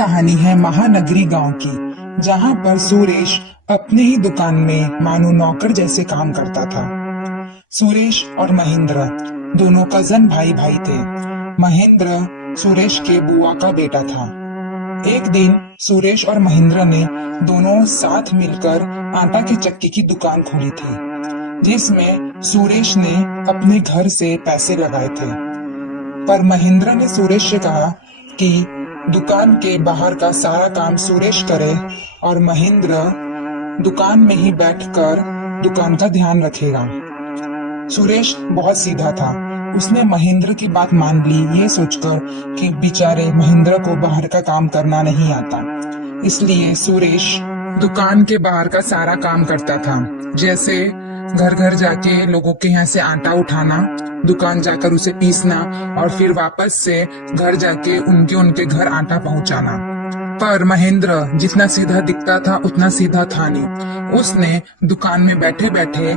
कहानी है महानगरी गांव की, जहां पर सुरेश अपने ही दुकान में मानो नौकर जैसे काम करता था। सुरेश और महेंद्र दोनों कजन भाई भाई थे। महेंद्र सुरेश के बुआ का बेटा था। एक दिन सुरेश और महेंद्र ने दोनों साथ मिलकर आटा की चक्की की दुकान खोली थी, जिसमें सुरेश ने अपने घर से पैसे लगाए थे। पर महेंद्र ने सुरेश से कहा कि दुकान के बाहर का सारा काम सुरेश करे और महेंद्र दुकान में ही बैठकर दुकान का ध्यान रखेगा। सुरेश बहुत सीधा था। उसने महेंद्र की बात मान ली, ये सोचकर कि बेचारे महेंद्र को बाहर का काम करना नहीं आता। इसलिए सुरेश दुकान के बाहर का सारा काम करता था, जैसे घर घर जाके लोगों के यहाँ से आटा उठाना, दुकान जाकर उसे पीसना और फिर वापस से घर जाके उनके घर आटा पहुंचाना। पर महेंद्र जितना सीधा दिखता था उतना सीधा था नहीं। उसने दुकान में बैठे बैठे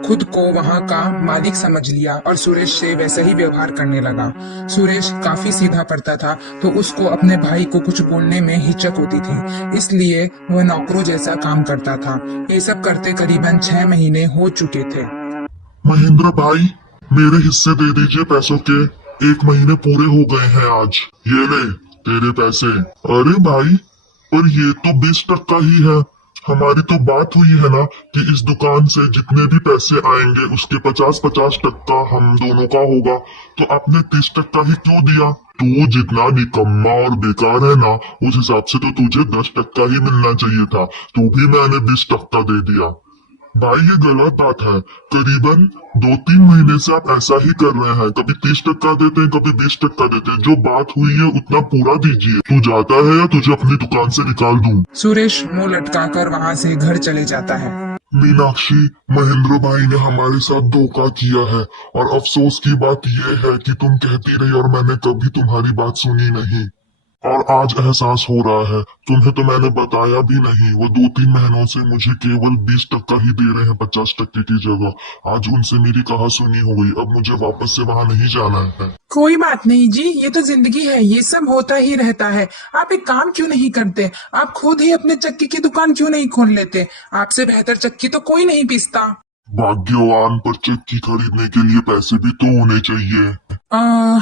खुद को वहां का मालिक समझ लिया और सुरेश से वैसे ही व्यवहार करने लगा। सुरेश काफी सीधा पड़ता था, तो उसको अपने भाई को कुछ बोलने में हिचक होती थी, इसलिए वह नौकरों जैसा काम करता था। ये सब करते करीबन 6 महीने हो चुके थे। महेंद्र भाई, मेरे हिस्से दे दीजिए पैसों के। 1 महीने पूरे हो गए हैं आज। ये ले तेरे पैसे। अरे भाई, पर ये तो 20% ही है। हमारी तो बात हुई है ना कि इस दुकान से जितने भी पैसे आएंगे उसके 50-50% हम दोनों का होगा। तो आपने 30% ही क्यों दिया? तू जितना निकम्मा और बेकार है ना, उस हिसाब से तो तुझे 10% ही मिलना चाहिए था। तो भी मैंने 20% दे दिया। भाई ये गलत बात है। करीबन 2-3 महीने से आप ऐसा ही कर रहे हैं। कभी 30% देते हैं, कभी 20% देते हैं। जो बात हुई है उतना पूरा दीजिए। तू जाता है या तुझे अपनी दुकान से निकाल दूं? सुरेश मुंह लटकाकर वहां से घर चले जाता है। मीनाक्षी, महेंद्र भाई ने हमारे साथ धोखा किया है और अफसोस की बात यह है कि तुम कहती रही और मैंने कभी तुम्हारी बात सुनी नहीं। और आज एहसास हो रहा है। तुम्हें तो मैंने बताया भी नहीं। वो 2-3 महीनों से मुझे केवल 20% ही दे रहे हैं 50% की जगह। आज उनसे मेरी कहा सुनी हो गई। अब मुझे वापस से वहां नहीं जाना है। कोई बात नहीं जी, ये तो जिंदगी है, ये सब होता ही रहता है। आप एक काम क्यों नहीं करते? आप खुद ही अपने चक्की की दुकान क्यों नहीं खोल लेते? आपसे बेहतर चक्की तो कोई नहीं पीसता। भाग्यवान, पर चक्की खरीदने के लिए पैसे भी तो होने चाहिए।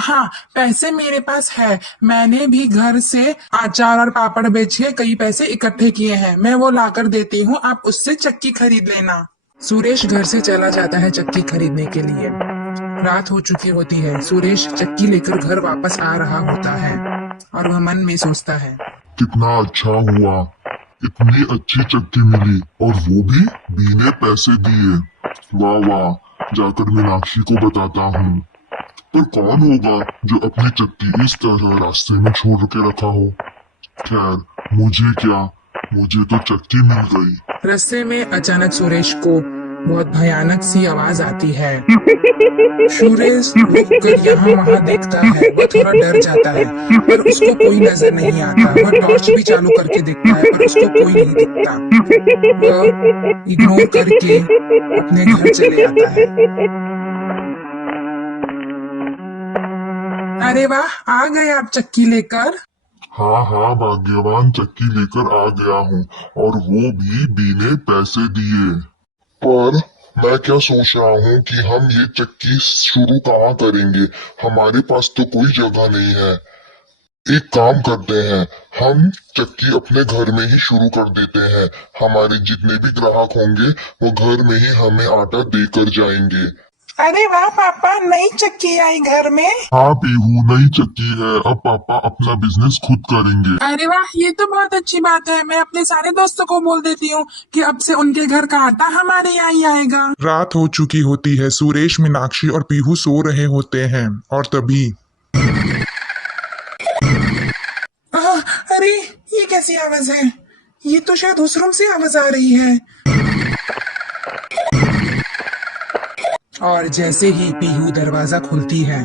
हाँ, पैसे मेरे पास है। मैंने भी घर से अचार और पापड़ बेच के कई पैसे इकट्ठे किए हैं। मैं वो लाकर देती हूँ, आप उससे चक्की खरीद लेना। सुरेश घर से चला जाता है चक्की खरीदने के लिए। रात हो चुकी होती है। सुरेश चक्की लेकर घर वापस आ रहा होता है और वह मन में सोचता है, कितना अच्छा हुआ, इतनी अच्छी चक्की मिली और वो भी बिना पैसे दिए। वाह वाह, जाकर मीनाक्षी को बताता हूँ। पर कौन होगा जो अपनी चक्की इस तरह रास्ते में छोड़ के रखा हो? खैर, मुझे क्या, मुझे तो चक्की मिल गई। रास्ते में अचानक सुरेश को बहुत भयानक सी आवाज आती है। सुरेश रुककर यहाँ वहाँ देखता है। वह थोड़ा डर जाता है, पर उसको कोई नजर नहीं आता। वह टॉर्च भी चालू करके देखता है, पर उसको कोई नहीं दिखता। वह इग्नोर करके अपने घर चले आता है। अरे वाह, आ गए आप चक्की लेकर? हाँ हाँ भाग्यवान, चक्की लेकर आ गया हूँ और वो भी बिना पैसे दिए। पर मैं क्या सोच रहा हूँ कि हम ये चक्की शुरू कहाँ करेंगे? हमारे पास तो कोई जगह नहीं है। एक काम करते हैं, हम चक्की अपने घर में ही शुरू कर देते हैं। हमारे जितने भी ग्राहक होंगे वो घर में ही हमें आटा देकर जाएंगे। अरे वाह पापा, नई चक्की आई घर में। हाँ पीहू, नई चक्की है। अब पापा अपना बिजनेस खुद करेंगे। अरे वाह, ये तो बहुत अच्छी बात है। मैं अपने सारे दोस्तों को बोल देती हूँ कि अब से उनके घर का आटा हमारे यहाँ ही आएगा। रात हो चुकी होती है। सुरेश, मीनाक्षी और पीहू सो रहे होते हैं और तभी अरे ये कैसी आवाज है? ये तो शायद उस रूम से आवाज आ रही है। और जैसे ही पीहू दरवाजा खुलती है,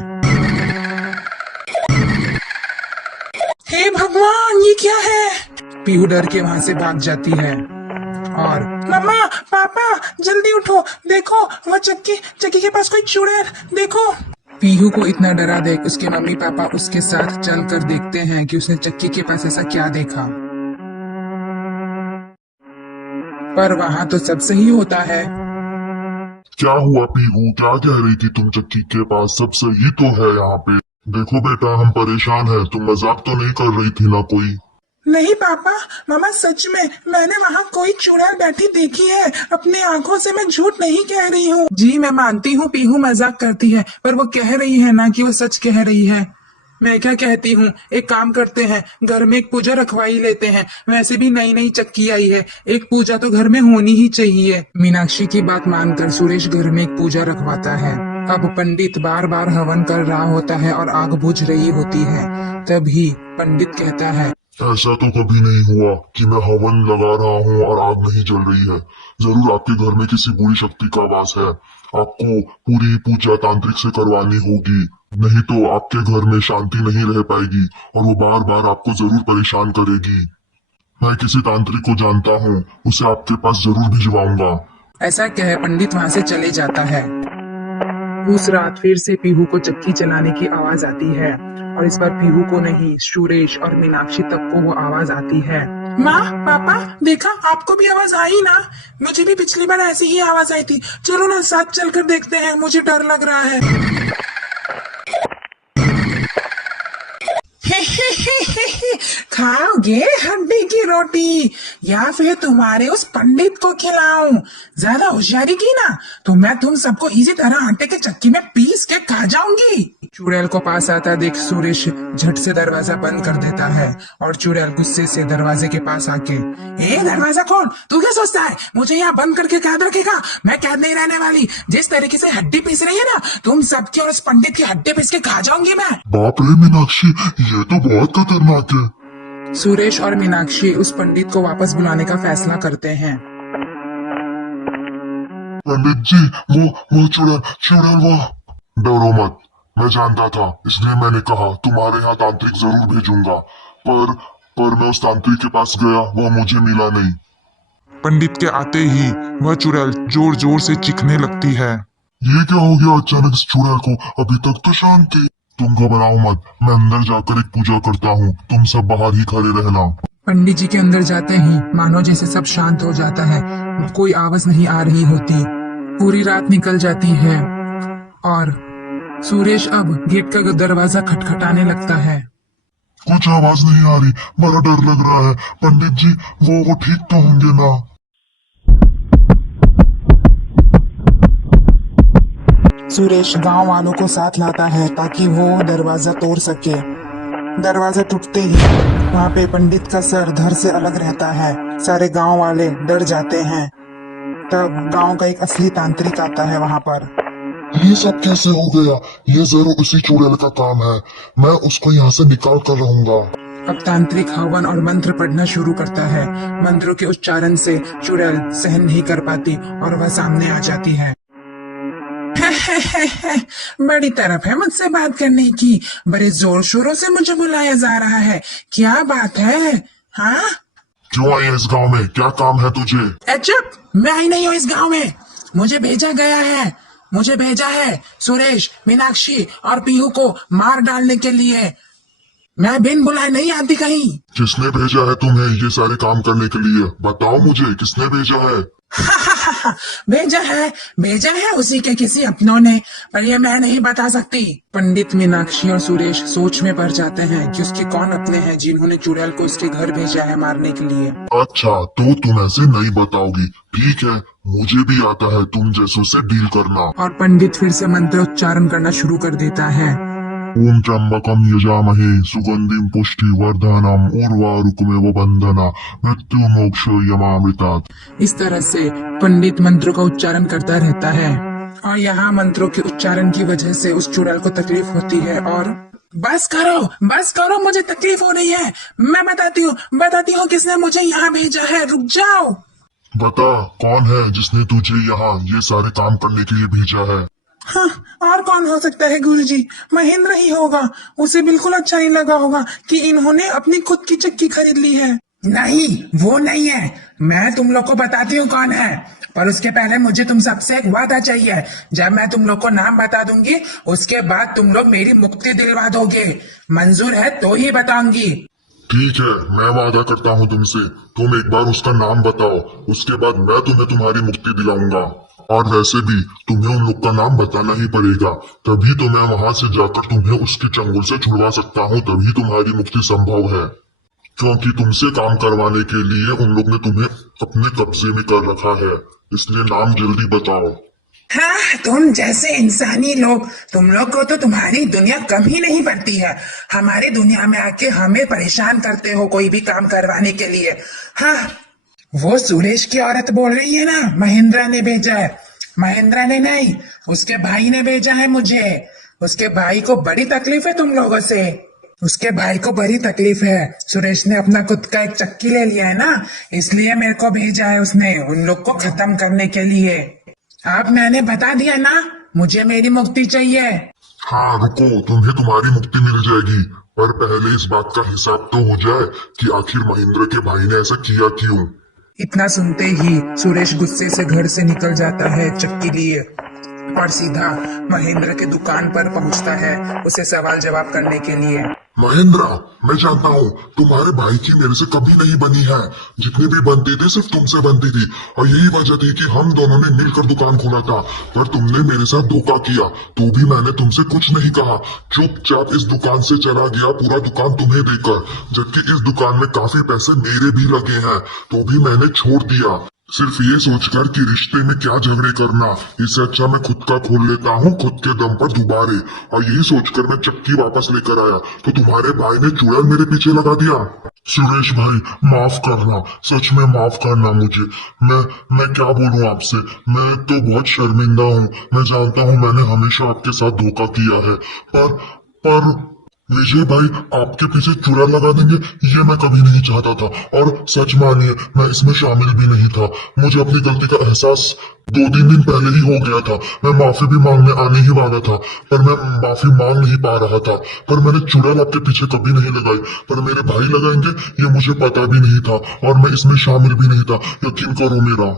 हे भगवान, ये क्या है? पीहू डर के वहां से भाग जाती है और मम्मा, पापा, जल्दी उठो, देखो वह चक्की के पास कोई चुड़ैल, देखो। पीहू को इतना डरा देख उसके मम्मी पापा उसके साथ चल कर देखते हैं कि उसने चक्की के पास ऐसा क्या देखा। पर वहाँ तो सब सही होता है। क्या हुआ पीहू, क्या कह रही थी तुम चक्की के पास? सब सही तो है यहाँ पे। देखो बेटा, हम परेशान हैं, तुम मजाक तो नहीं कर रही थी ना कोई? नहीं पापा, मामा सच में मैंने वहाँ कोई चुड़ैल बैठी देखी है, अपनी आंखों से मैं झूठ नहीं कह रही हूँ। जी मैं मानती हूँ पीहू मजाक करती है, पर वो कह रही है ना कि वो सच कह रही है। मैं क्या कहती हूँ, एक काम करते हैं, घर में एक पूजा रखवाई लेते हैं। वैसे भी नई नई चक्की आई है, एक पूजा तो घर में होनी ही चाहिए। मीनाक्षी की बात मानकर सुरेश घर में एक पूजा रखवाता है। अब पंडित बार बार हवन कर रहा होता है और आग बुझ रही होती है। तभी पंडित कहता है, ऐसा तो कभी नहीं हुआ कि मैं हवन लगा रहा हूँ और आग नहीं जल रही है। जरूर आपके घर में किसी बुरी शक्ति का वास है। आपको पूरी पूजा तांत्रिक से करवानी होगी, नहीं तो आपके घर में शांति नहीं रह पाएगी और वो बार बार आपको जरूर परेशान करेगी। मैं किसी तांत्रिक को जानता हूँ, उसे आपके पास जरूर भिजवाऊंगा। ऐसा कह पंडित वहाँ से चले जाता है। उस रात फिर से पीहू को चक्की चलाने की आवाज आती है और इस बार पीहू को नहीं, सुरेश और मीनाक्षी तक को वो आवाज आती है। माँ पापा देखा, आपको भी आवाज आई ना? मुझे भी पिछली बार ऐसी ही आवाज आई थी। चलो ना साथ चलकर देखते हैं, मुझे डर लग रहा है। खाओगे हड्डी की रोटी या फिर तुम्हारे उस पंडित को खिलाऊं? ज्यादा होशियारी की ना तो मैं तुम सबको इसी तरह आटे के चक्की में पीस के खा जाऊंगी। चुड़ैल को पास आता देख सुरेश झट से दरवाजा बंद कर देता है और चुड़ैल गुस्से से दरवाजे के पास आके, ए दरवाजा खोल, तू क्या सोचता है मुझे यहाँ बंद करके कैद रखेगा? मैं कैद नहीं रहने वाली। जिस तरीके से हड्डी पीस रही है ना, तुम सबकी और उस पंडित की हड्डी पीस के खा जाऊंगी मैं। बाप रे मीनाक्षी, ये तो बहुत खतरनाक है। सुरेश और मीनाक्षी उस पंडित को वापस बुलाने का फैसला करते हैं। पंडित जी, वो चुड़ैल वो। डरो मत, मैं जानता था, इसलिए मैंने कहा तुम्हारे यहाँ तांत्रिक जरूर भेजूंगा। पर मैं उस तांत्रिक के पास गया, वो मुझे मिला नहीं। पंडित के आते ही वह चुड़ैल जोर जोर से चीखने लगती है। ये क्या हो गया अचानक इस चुड़ैल को? अभी तक तो शांत थी। तुम घबराओ मत, मैं अंदर जाकर एक पूजा करता हूँ, तुम सब बाहर ही खड़े रहना। पंडित जी के अंदर जाते ही मानो जैसे सब शांत हो जाता है, कोई आवाज नहीं आ रही होती। पूरी रात निकल जाती है और सुरेश अब गेट का दरवाजा खटखटाने लगता है। कुछ आवाज नहीं आ रही, बड़ा डर लग रहा है। पंडित जी, वो ठीक तो होंगे ना? सुरेश गांव वालों को साथ लाता है ताकि वो दरवाजा तोड़ सके। दरवाजा टूटते ही वहाँ पे पंडित का सर धड़ से अलग रहता है। सारे गांव वाले डर जाते हैं। तब गांव का एक असली तांत्रिक आता है वहाँ पर। ये सब कैसे हो गया? ये जरूर उसी चुड़ैल का काम है, मैं उसको यहाँ से निकाल कर रहूंगा। अब तांत्रिक हवन और मंत्र पढ़ना शुरू करता है। मंत्रों के उच्चारण से चुड़ैल सहन नहीं कर पाती और वह सामने आ जाती है। बड़ी तरफ है मुझसे बात करने की, बड़े जोर शोरों से मुझे बुलाया जा रहा है, क्या बात है? हाँ, क्यों आई है इस गांव में? क्या काम है तुझे? चुप, मैं आई नहीं हूँ इस गांव में। मुझे भेजा है सुरेश, मीनाक्षी और पीहू को मार डालने के लिए। मैं बिन बुलाए नहीं आती कहीं। किसने भेजा है तुम्हें ये सारे काम करने के लिए? बताओ मुझे, किसने भेजा है? भेजा है उसी के किसी अपनों ने, पर ये मैं नहीं बता सकती। पंडित, मीनाक्षी और सुरेश सोच में पड़ जाते हैं कि उसके कौन अपने हैं जिन्होंने चुड़ैल को उसके घर भेजा है मारने के लिए। अच्छा, तो तुम ऐसे नहीं बताओगी, ठीक है, मुझे भी आता है तुम जैसों से डील करना। और पंडित फिर से मंत्रोच्चारण करना शुरू कर देता है। ओम त्र्यंबकम यजामहे सुगंधिम पुष्टिवर्धनम उर्वारुकमेव बंधना मृत्युमोक्षयमामृतात्। इस तरह से पंडित मंत्रों का उच्चारण करता रहता है और यहाँ मंत्रों के उच्चारण की वजह से उस चुड़ैल को तकलीफ होती है और बस करो, मुझे तकलीफ हो रही है। मैं बताती हूँ किसने मुझे यहाँ भेजा है, रुक जाओ। बता, कौन है जिसने तुझे यहाँ ये सारे काम करने के लिए भेजा है? हाँ, और कौन हो सकता है गुरुजी? महेंद्र ही होगा। उसे बिल्कुल अच्छा नहीं लगा होगा कि इन्होंने अपनी खुद की चक्की खरीद ली है। नहीं, वो नहीं है। मैं तुम लोग को बताती हूँ कौन है, पर उसके पहले मुझे तुम सबसे एक वादा चाहिए। जब मैं तुम लोग को नाम बता दूंगी, उसके बाद तुम लोग मेरी मुक्ति दिलवा दोगे। मंजूर है तो ही बताऊंगी। ठीक है, मैं वादा करता हूँ तुमसे। तुम एक बार उसका नाम बताओ, उसके बाद मैं तुम्हें तुम्हारी मुक्ति दिलाऊंगा। और वैसे भी तुम्हें उन लोग का नाम बताना ही पड़ेगा, तभी तो मैं वहां से जाकर तुम्हें उसके चंगुल से छुड़वा सकता हूँ, तभी तुम्हारी मुक्ति संभव है। क्योंकि तुमसे काम करवाने के लिए उन लोग ने तुम्हें अपने कब्जे में कर रखा है, इसलिए नाम जल्दी बताओ। हाँ, तुम जैसे इंसानी लोग, तुम लोग को तो तुम्हारी दुनिया कम ही नहीं पड़ती है। हमारी दुनिया में आके हमें परेशान करते हो कोई भी काम करवाने के लिए। हाँ, वो सुरेश की औरत बोल रही है ना, महेंद्र ने भेजा है। महेंद्र ने नहीं, उसके भाई ने भेजा है मुझे। उसके भाई को बड़ी तकलीफ है तुम लोगों से। उसके भाई को बड़ी तकलीफ है। सुरेश ने अपना खुद का एक चक्की ले लिया है ना, इसलिए मेरे को भेजा है उसने उन लोग को खत्म करने के लिए। अब मैंने बता दिया ना, मुझे मेरी मुक्ति चाहिए। हाँ रुको, तुम्हें तुम्हारी मुक्ति मिल जाएगी, पर पहले इस बात का हिसाब तो हो जाए कि आखिर महेंद्र के भाई ने ऐसा किया क्यों। इतना सुनते ही सुरेश गुस्से से घर से निकल जाता है चक्की लिए और सीधा महेंद्र के दुकान पर पहुंचता है उसे सवाल जवाब करने के लिए। महेंद्र, मैं जानता हूँ तुम्हारे भाई की मेरे से कभी नहीं बनी है। जितनी भी बनती थी सिर्फ तुमसे बनती थी, और यही वजह थी कि हम दोनों ने मिलकर दुकान खोला था। पर तुमने मेरे साथ धोखा किया, तो भी मैंने तुमसे कुछ नहीं कहा, चुपचाप इस दुकान से चला गया, पूरा दुकान तुम्हें देकर। जबकि इस दुकान में काफी पैसे मेरे भी लगे हैं, तो भी मैंने छोड़ दिया, सिर्फ ये सोचकर कि रिश्ते में क्या झगड़े करना, इससे अच्छा मैं खुद का खोल लेता हूँ, खुद के दम पर दोबारे। और यही सोचकर मैं चक्की वापस लेकर आया, तो तुम्हारे भाई ने चुड़ैल मेरे पीछे लगा दिया। सुरेश भाई, माफ करना, सच में माफ करना मुझे। मैं क्या बोलूं आपसे, मैं तो बहुत शर्मिंदा हूँ। मैं जानता हूँ मैंने हमेशा आपके साथ धोखा किया है, पर विजय भाई आपके पीछे चुड़ैल लगा देंगे ये मैं कभी नहीं चाहता था। और सच मानिए, मैं इसमें शामिल भी नहीं था। मुझे अपनी गलती का एहसास 2-3 दिन पहले ही हो गया था। मैं माफी भी मांगने आने ही वाला था, पर मैं माफी मांग नहीं पा रहा था। पर मैंने चुड़ैल आपके पीछे कभी नहीं लगाई, पर मेरे भाई लगाएंगे ये मुझे पता भी नहीं था, और मैं इसमें शामिल भी नहीं था। यकीन करो मेरा।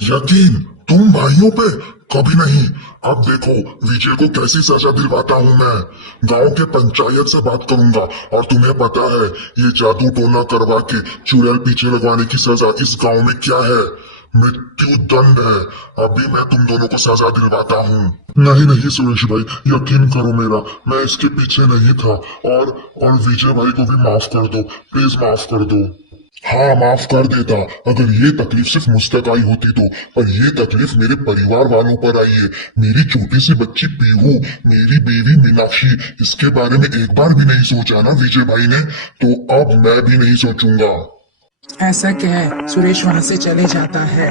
यकीन तुम भाइयों पे? कभी नहीं। अब देखो विजय को कैसी सजा दिलवाता हूँ मैं। गांव के पंचायत से बात करूंगा, और तुम्हें पता है ये जादू टोना करवा के चुड़ैल पीछे लगवाने की सजा इस गांव में क्या है? मृत्यु दंड है। अभी मैं तुम दोनों को सजा दिलवाता हूँ। नहीं सुरेश भाई, यकीन करो मेरा, मैं इसके पीछे नहीं था। और विजय भाई को भी माफ कर दो, प्लीज माफ कर दो। हाँ, माफ कर देता अगर ये तकलीफ सिर्फ मुझ तक आई होती तो, पर ये तकलीफ मेरे परिवार वालों पर आई है। मेरी छोटी सी बच्ची पीहू, मेरी बीवी मीनाक्षी, इसके बारे में एक बार भी नहीं सोचा ना विजय भाई ने, तो अब मैं भी नहीं सोचूंगा। ऐसा कह सुरेश वहां से चले जाता है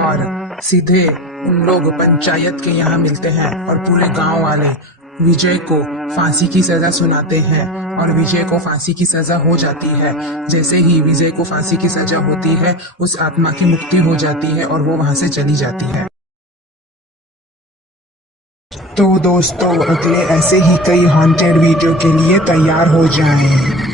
और सीधे उन लोग पंचायत के यहाँ मिलते हैं और पूरे गांव वाले विजय को फांसी की सजा सुनाते हैं और विजय को फांसी की सजा हो जाती है। जैसे ही विजय को फांसी की सजा होती है, उस आत्मा की मुक्ति हो जाती है और वो वहां से चली जाती है। तो दोस्तों, अगले ऐसे ही कई हॉन्टेड वीडियो के लिए तैयार हो जाएं।